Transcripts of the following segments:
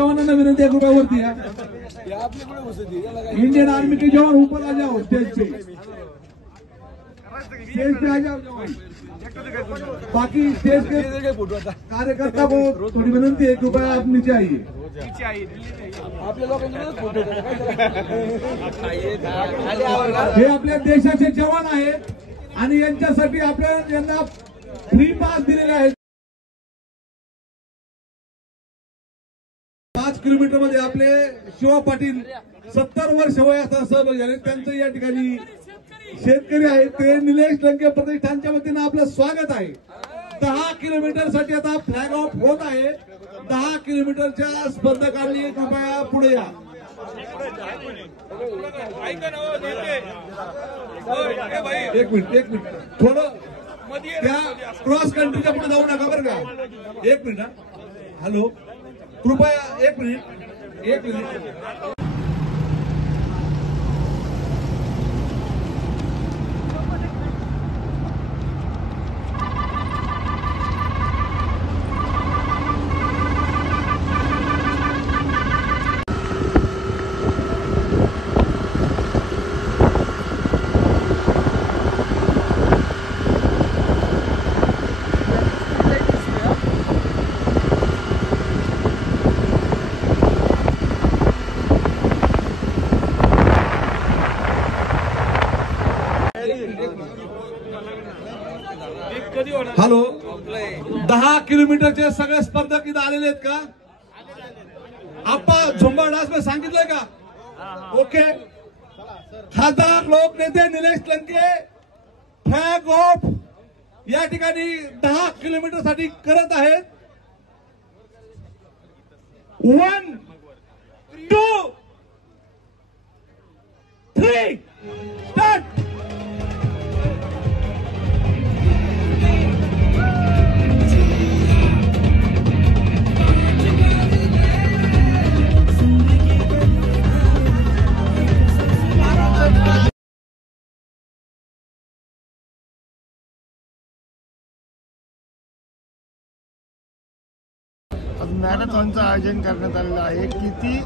जवानों विनंती है कृपया वरती है। इंडियन आर्मी के जवान ऊपर आ जाओ, स्टेज पे आ जाओ जवान। बाकी स्टेज के कार्यकर्ता को थोड़ी विनंती है, कृपया आप नीचे आइए। हे आपल्या देशाचे जवान आहेत आणि यांच्यासाठी आपल्याला यांना फ्री पास दिलेले आहेत। 5 किलोमीटर मध्ये आपले शिवा पाटील 70 वर्ष वयाचा सहभागी झाले। त्यांचं या ठिकाणी शेतकरी आहेत ते निलेश लंके प्रतिष्ठानच्या वतीने आपलं स्वागत आहे। 10 किलोमीटर साठी आता फ्लॅग ऑफ होत आहे। 10 किलोमीटरच्या स्पर्धकांनी कृपया पुढे या। एक मिनिट थोडं त्या क्रॉस कंट्रीच्या पुढे जाऊ नका बरं का। एक मिनिट हॅलो, कृपया एक मिनिट। हॅलो, 10 किलोमीटरचे सगळे स्पर्धक इथं आलेले आहेत का? आप्पा झुंबा डान्स में सांगितलंय का? ओके। खासदार लोक नेते निलेश लंके फ्लॅग ऑफ या ठिकाणी 10 किलोमीटर साठी करत आहेत। 1 2 3 स्टार्ट। मॅरेथॉनचं आयोजन करण्यात आलेलं आहे। किती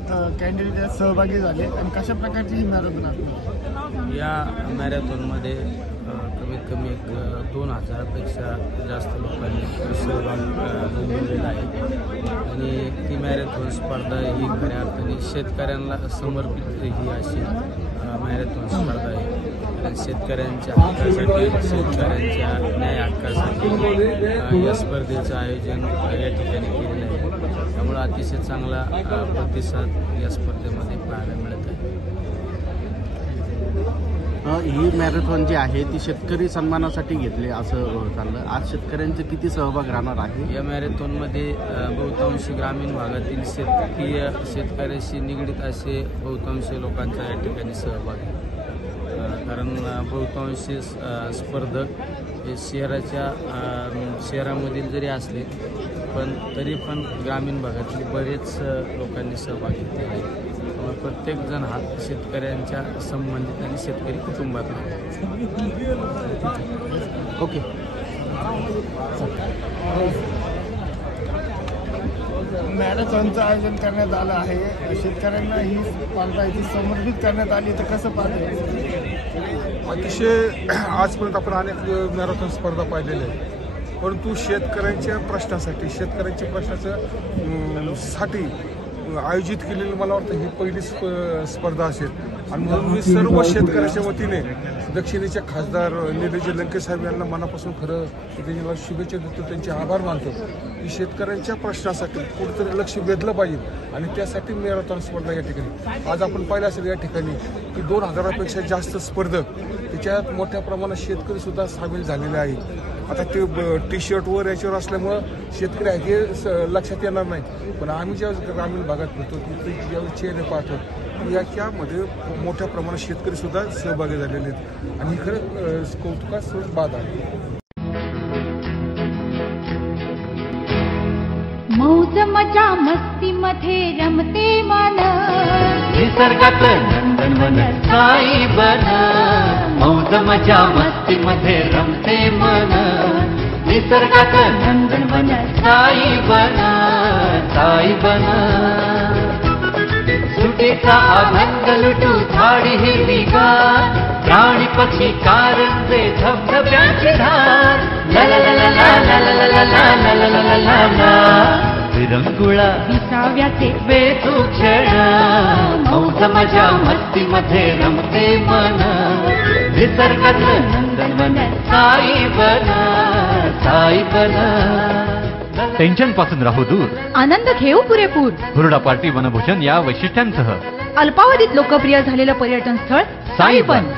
कॅन्डिडेट सहभागी झाले आणि कशा प्रकारची ही मॅरेथॉन आहे? या मॅरेथॉनमध्ये कमीत कमी 2000पेक्षा जास्त लोकांनी सहभाग नोंदवलेला आहे आणि ती मॅरेथॉन स्पर्धा ही खऱ्या अर्थाने शेतकऱ्यांना समर्पित ही अशी मॅरेथॉन स्पर्धा आहे। आणि शेतकऱ्यांच्या हक्कासाठी, शेतकऱ्यांच्या न्याय हक्कासाठी या स्पर्धेचं आयोजन या ठिकाणी केलेलं आहे। त्यामुळे अतिशय चांगला प्रतिसाद या स्पर्धेमध्ये पाहायला मिळत आहे। ही मॅरेथॉन जी आहे ती शेतकरी सन्मानासाठी घेतली असं चाललं। आज शेतकऱ्यांचे किती सहभाग राहणार आहे? या मॅरेथॉनमध्ये बहुतांश ग्रामीण भागातील शेतकऱ्याशी निगडीत असे बहुतांश लोकांचा या ठिकाणी सहभाग आहे। कारण बहुतांश स्पर्धक हे शहरामधील जरी असले पण तरी पण ग्रामीण भागातील बरेच लोकांनी सहभाग घेतलेला आहे। प्रत्येक जण हा शेतकऱ्यांच्या संबंधित आणि शेतकरी कुटुंबातला। ओके। मॅरेथॉनचं आयोजन करण्यात आलं आहे। शेतकऱ्यांना ही स्पर्धा समर्पित करण्यात आली, तर कसं पाहते? अतिशय आजपर्यंत आपण अनेक मॅरेथॉन स्पर्धा पाहिलेल्या आहेत, परंतु शेतकऱ्यांच्या प्रश्नासाठी, शेतकऱ्यांच्या प्रश्नाचं साठी आयोजित केलेली मला वाटतं ही पहिली स्पर्धा असेल। आणि म्हणून मी सर्व शेतकऱ्याच्या वतीने दक्षिणेचे खासदार निलेश लंके साहेब यांना मनापासून खरं त्यांना शुभेच्छा देतो, त्यांचे आभार मानतो की शेतकऱ्यांच्या प्रश्नासाठी कुठेतरी लक्ष वेधलं पाहिजे आणि त्यासाठी मॅरेथॉन स्पर्धा या ठिकाणी आज आपण पाहिलं असेल या ठिकाणी की 2000पेक्षा जास्त स्पर्धक, त्याच्यात मोठ्या प्रमाणात शेतकरी सुद्धा सामील झालेले आहेत। आता ते टी शर्टवर याच्यावर असल्यामुळं शेतकरी हे लक्षात येणार नाही, पण आम्ही ज्यावेळेस ग्रामीण भागात फिरतो तिथे ज्यावेळेस चेहरे पाहतो याच्यामध्ये मोठ्या प्रमाणात शेतकरी सुद्धा सहभागी झालेले आहेत आणि खरं कौतुकास्पद बाब आहे। मौज मजा मस्ती मध्ये रमते मन, निसर्गात नंदनवन साई बन। मौज मजा मस्ती मध्ये रमते मन, निसर्गात नंदनवन साई बन। साई बन सुटेचा आनंद लुटू झाडी हिरवीगार प्राणी पक्षी कारंजे धबधब्याची धार ला ला ला ला ला ला ला ला ला ला ला ला ला ला विरंगुळा विसाव्याचे बेतू क्षण मौज मजा मस्ती मध्ये रमते मन निसर्गातलं नंदनवन साई बन साई बन टेन्शन पासून राहू दूर आनंद घेऊ पुरेपूर हुरडा पार्टी वनभोजन या वैशिष्ट्यांसह अल्पावधीत लोकप्रिय झालेलं पर्यटन स्थळ साई बन